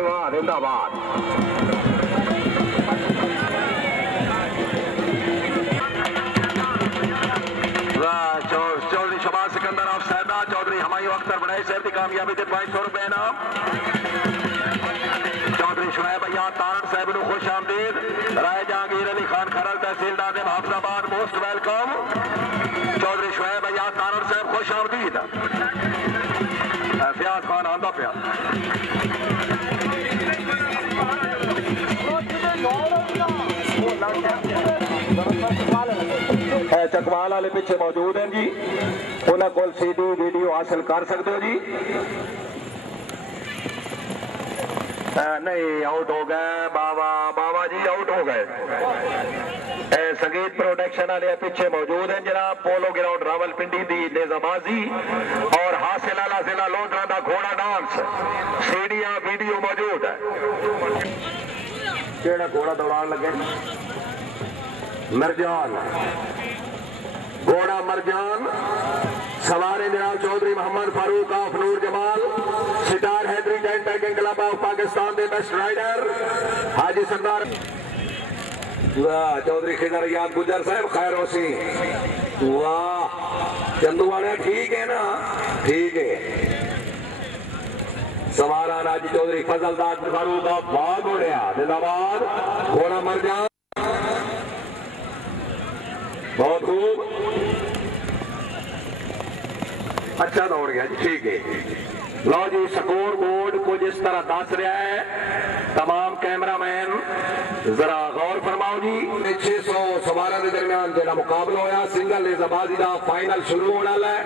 वाह जिंदाबाद। चौधरी शबाज सिकंदर ऑफ सैदा, चौधरी हमायूं अख्तर बनाई साहब की कामयाबी से 500 रुपए इनाम। चौधरी शुएब अय्याद तारड़ साहब को खुश आमदीद। राय जहांगीर अली खान खरल तहसीलदार ने हाफिजाबाद मोस्ट वेलकम। चौधरी शुएब अय्याद तारड़ साहब खुश आमदीद। फयाज खान आंदा पिया चकवाल वाले पिछे मौजूद हैं जी, उन्होंने को CD वीडियो हासिल कर सकते हो जी। नहीं आउट हो गए बाबा जी, आउट हो गए। संगीत प्रोडक्शन वाले पिछे मौजूद हैं जनाब। पोलो ग्राउंड रावलपिंडी दी नेजाबाजी और हासिल आला जिला लोधरा का घोड़ा डांस CD वीडियो मौजूद है। केड़ा घोड़ा दौड़ान लगे? मरजान, घोड़ा मरजान। सवारे जनाब Chaudhry Mohammad Farooq of Noor Jamal, Sitar Haidari Jain tagging club of Pakistan के बेस्ट राइडर हाजी सरदार। वाह चौधरी खिदर याद गुजर साहब खैरोसी। वाह चंदू वाले ठीक है ना? ठीक है। सवारा राजी चौधरी फजलदार फारूक ऑफ बाग घोड़िया जिंदाबाद। घोड़ा मरजान बहुत खूब, अच्छा दौड़ गया जी, ठीक है। लो जी स्कोर बोर्ड कुछ इस तरह दस रहा है। तमाम कैमरामैन जरा गौर फरमाओ जी। 600 सवारा के दरमियान जो मुकाबला होया सिंगल नेजाबाजी का फाइनल शुरू होने वाला है।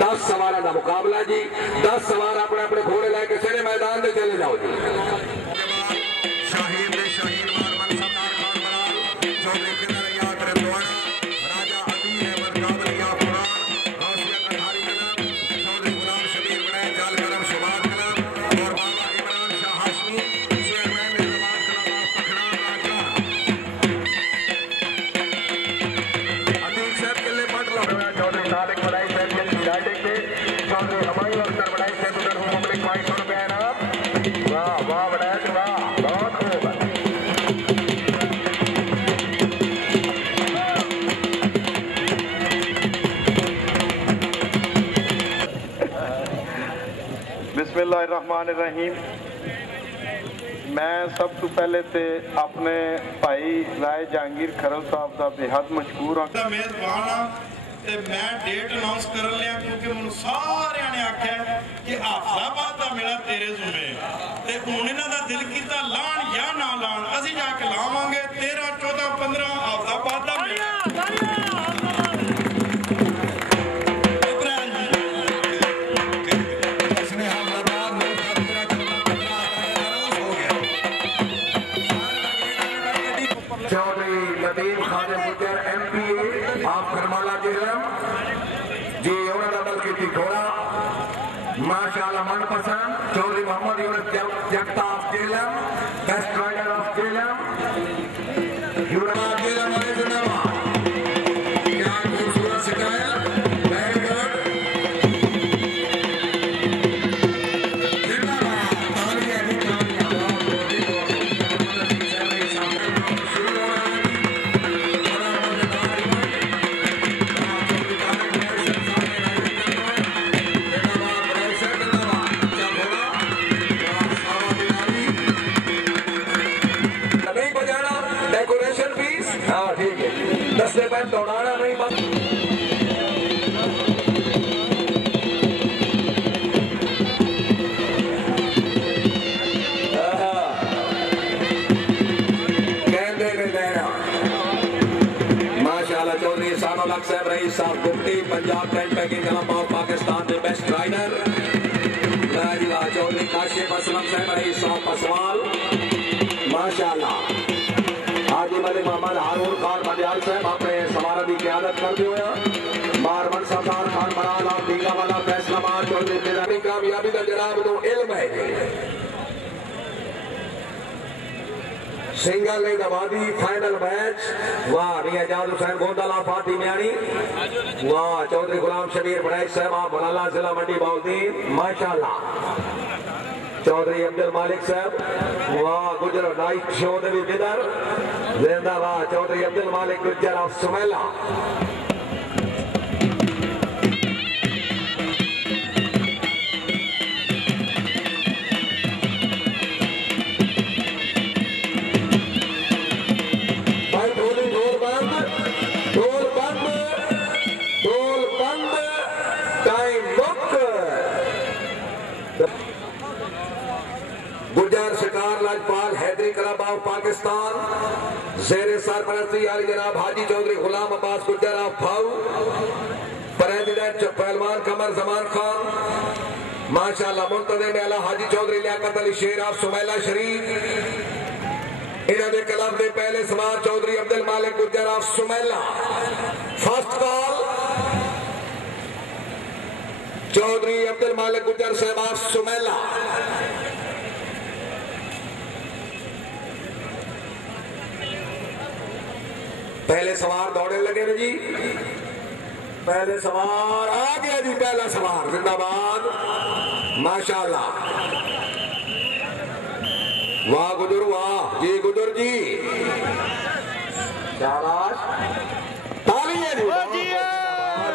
10 सवारा का मुकाबला जी। 10 सवार अपने अपने घोड़े लेके सीधे मैदान में चले जाओ जी। बिस्मिल्लाहिर्रहमानिर्रहीम। मैं सब तो पहले तो अपने भाई राय जहांगीर खरल साहब का बेहद मशहूर हाँ। मेजबान हाँ ते मैं डेट अनाउंस कर लिया क्योंकि मैंने सारे ने आख्या कि हाफिजाबाद का मेला तेरे जुम्मे ते हुण इन्हां दा दिल कीता लाण या ना लाण असीं जाके लावांगे। 13, 14, 15 हाफिजाबाद का मेला। माशाअल्लाह मनपसंद Chaudhary Mohammad Younis Jagta of Jhelum, best rider of Jhelum. क्या खूबसूरत सिखाया, वेरी गुड। दौड़ाना नहीं बस माशाअल्लाह। चौधरी सानुल हक साहब रईस साहब गुप्ती Punjab tent packing club of Pakistan के बेस्ट राइडर। चौधरी काशिफ असलम साहब रईस साहब पसवाल माशाअल्लाह। हाजी मलिक मोहम्मद हारून खान बंदियाल साहब अपने सवारा की क्यादत करते हुए मारवन सरदार खान बराल और दीगा वाला फैसलाबाद चौधरी कामयाबी का जनाब तो इल्म है। सिंगल नेजाबादी फाइनल मैच। वाह मियां जाद हुसैन गोंदला फाती म्याणी। वाह चौधरी गुलाम शबीर बड़ाई साहब मलाला जिला मंडी बाउद्दीन माशाअल्लाह। चौधरी अब्दुल मालिक साहब वाह गुजर नाइट शो दे भी बिदर जिंदाबाद चौधरी अब्दुल मालिक गुजर ऑफ सुमेला गुजर शिकार लाजपाल हैदरी क्लब ऑफ पाकिस्तान जेर सरपरस्ती आली जनाब हाजी चौधरी गुलाम अब्बास गुजर ऑफ फाऊ प्रेसिडेंट पहलवान कमर जमान खान माशाल्लाह मुंतजिम आला हाजी चौधरी लियाकत अली शेर ऑफ सुमेला शरीफ इन्होंने क्लब के पहले सवार चौधरी अब्दुल मालिक गुजर ऑफ सुमेला फर्स्ट कॉल चौधरी अब्दुल मालिक गुजर साहब ऑफ सुमेला पहले सवार दौड़े लगे ने जी पहले सवार आ गया जी पहला सवार जिंदाबाद माशाल्लाह वाह गुजर वाह जी गुजर जी शाबाश तालियां जी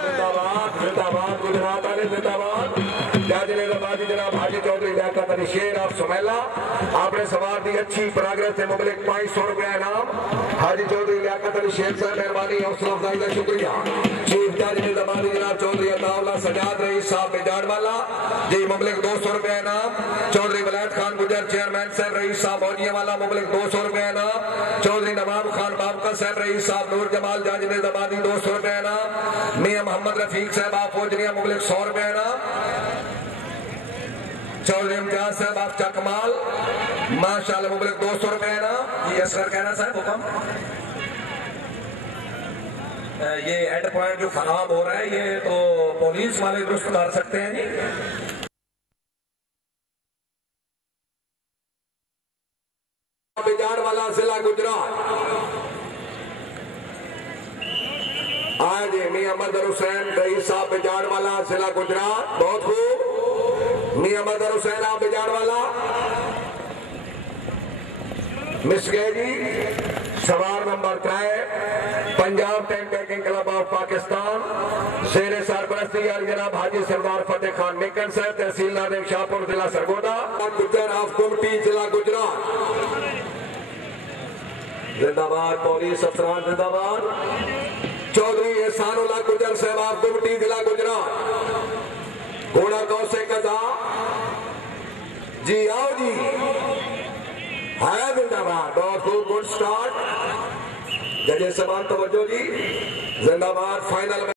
जिंदाबाद जिंदाबाद गुजरात वाले जिंदाबाद जाजिलेदाबादी जनाब हाजी चौधरी लियाकत अली शेर ऑफ सुमेला आपने सवार दी अच्छी प्रोग्रेस है मुबलिक 500 रुपया इनाम हाजी चौधरी लियाकत अली शेर साहब मेहरबानी हौसला अफजाई का शुक्रिया चीफ जाजिलेदाबादी जनाब चौधरी अताउल्लाह सजाद रईस साहब बेजाड़वाला जी मुबलिक 200 रुपया इनाम चौधरी वलायत खान गुजर चेयरमैन साहब रईस साहब मौजियावाला मुबलिक 200 रुपया इनाम चौधरी नवाब खान बाबका साहब रईस साहब नूर जमाल जाजिलेदाबादी 200 रुपया इनाम मियां मोहम्मद रफीक साहब आप फौजरिया मुबलिक 100 रुपया इनाम चौधरी इम्तियाज साहब आप चकमाल माशाल्लाह मुबलिक 200 रुपए ना जी असगर कहना साहब हुक्म ये एंड पॉइंट जो खराब हो रहा है ये तो पुलिस वाले दुरुस्त कर सकते हैं जी बिजाड़वाला जिला गुजरात आज मियां मदर हुसैन रईस साहब बिजाड़वाला जिला गुजरात बहुत खूब मियां मदर हुसैन आप बिजाड़वाला मिस गए जी सवार number 3 Punjab tent taking club of Pakistan शेर सरपरस्ती आली जनाब हाजी सरदार फतेह खान निकन साहब तहसील नादेव शाहपुर जिला सरगोदा गुजर ऑफ कुमटी जिला गुजरात जिंदाबाद पुलिस अफसरान जिंदाबाद चौधरी एहसानुल्लाह गुजर साहब ऑफ कुमटी जिला गुजरात घोड़ा कौसे कदा जी आओ जी है जिंदाबाद बहुत खूब गुड स्टार्ट जजे समान तवज्जो जी जिंदाबाद फाइनल